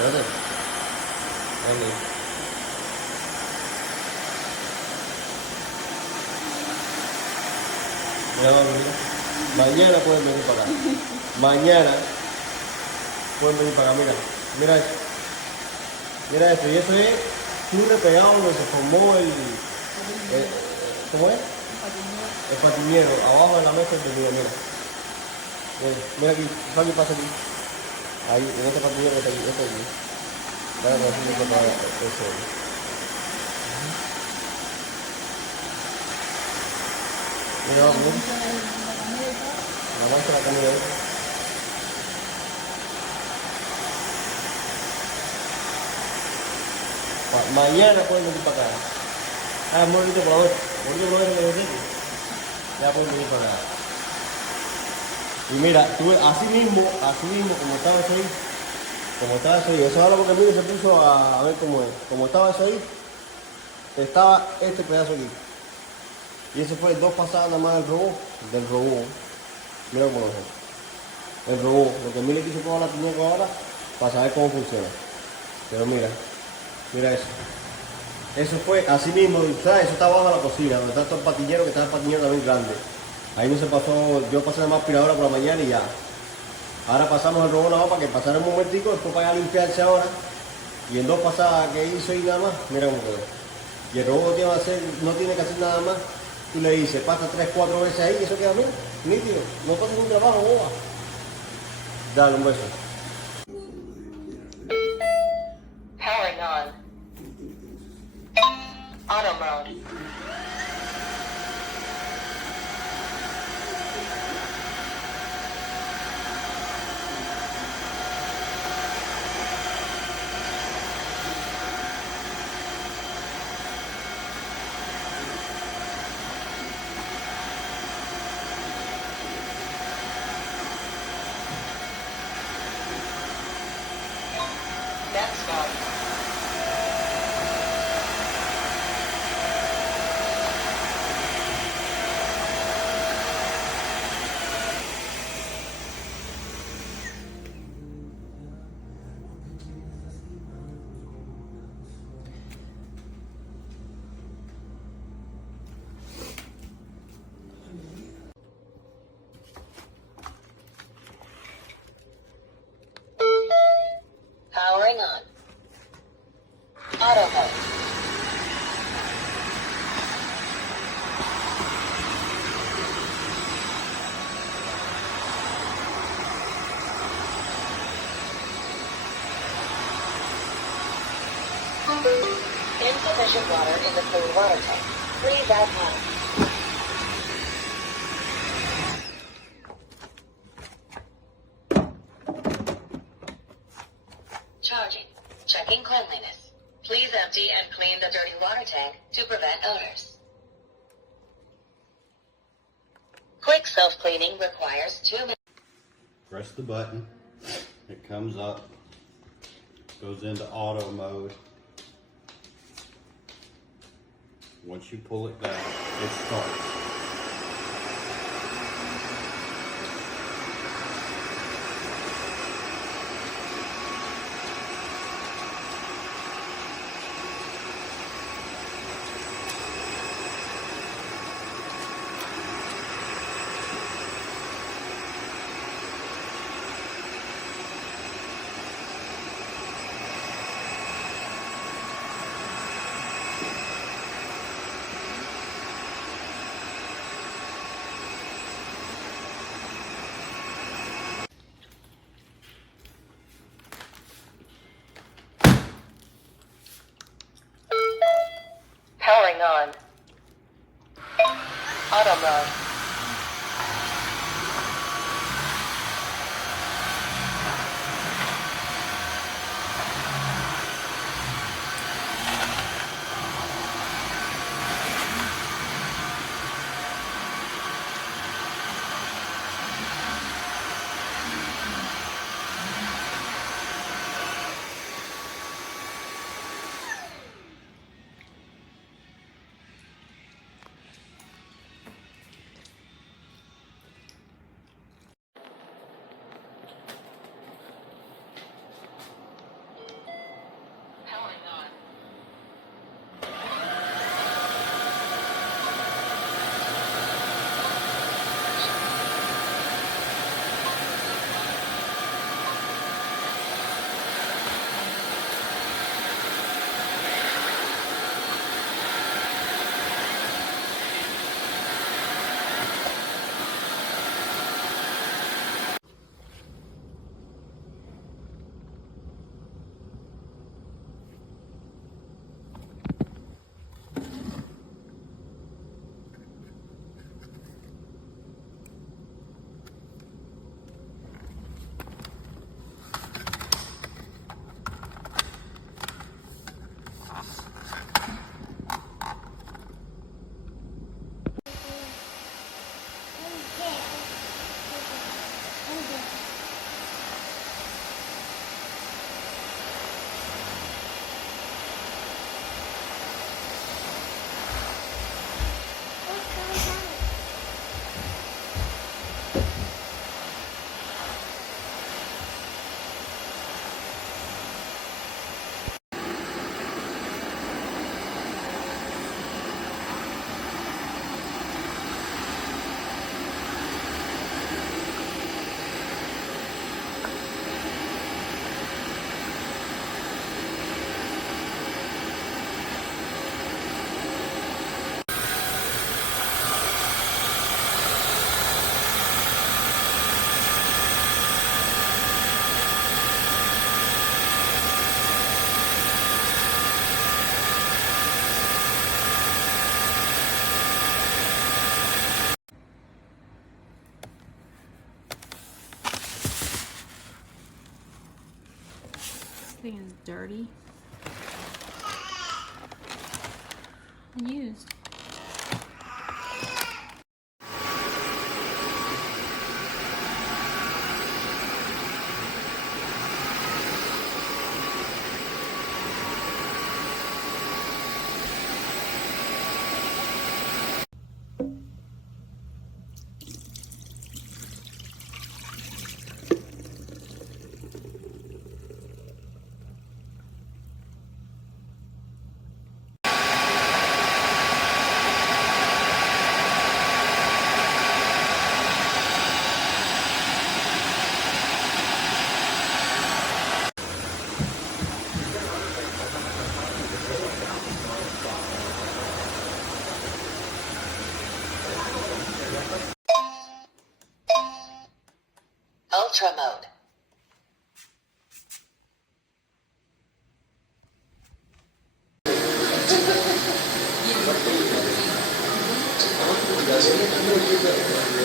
Espérate. Ok. Mira, mami, mira. Mañana pueden venir para acá. Mañana pueden venir para acá, mira. Mira eso. Mira esto. Y eso es turre pegado donde se formó ¿cómo es? El patiñero. Abajo de la mesa del mira, mira. Mira aquí. Aquí pasa aquí. Ahí, en este patiñero que está aquí. Este aquí. Vale, no sé si para eso. Mira, vamos. La mancha la camisa ahí. Mañana pueden venir para acá. Ah, muy bonito por hoy. Bonito por hoy en el sitio. Ya pueden venir para acá. Y mira, tú así mismo, como estaba eso ahí, eso ahora porque el niño se puso a ver cómo es. Como estaba eso ahí, estaba este pedazo aquí. Y eso fue dos pasadas nada más del robot. Mira cómo lo es. El robot. Lo que a mí le quiso probar la Tineco ahora para saber cómo funciona. Pero mira eso. Eso fue así mismo, ¿sabes? Eso está abajo de la cocina, donde está todo el patillero, que está el patillero también grande. Ahí no se pasó, yo pasé nada más aspiradora por la mañana y ya. Ahora pasamos el robot nada más para que pasara un momentico, después para ir a limpiarse ahora. Y en dos pasadas que hizo y nada más, mira cómo quedó. Y el robot no tiene que hacer nada más. Tú le dices, pasa 3, 4 veces ahí y eso queda bien, nítido. No pasa ningún trabajo, boba. Dale un beso. Powering on. Auto mode. Next mode. Powering on. Auto mode. Insufficient water in the clean water tank. Please add more. Charging. Checking cleanliness. Please empty and clean the dirty water tank to prevent odors. Quick self-cleaning requires 2 minutes. Press the button. It comes up. Goes into auto mode. Once you pull it down, it starts. Powering on. Auto mode. thing is dirty and used. Ultra mode.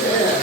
Yeah.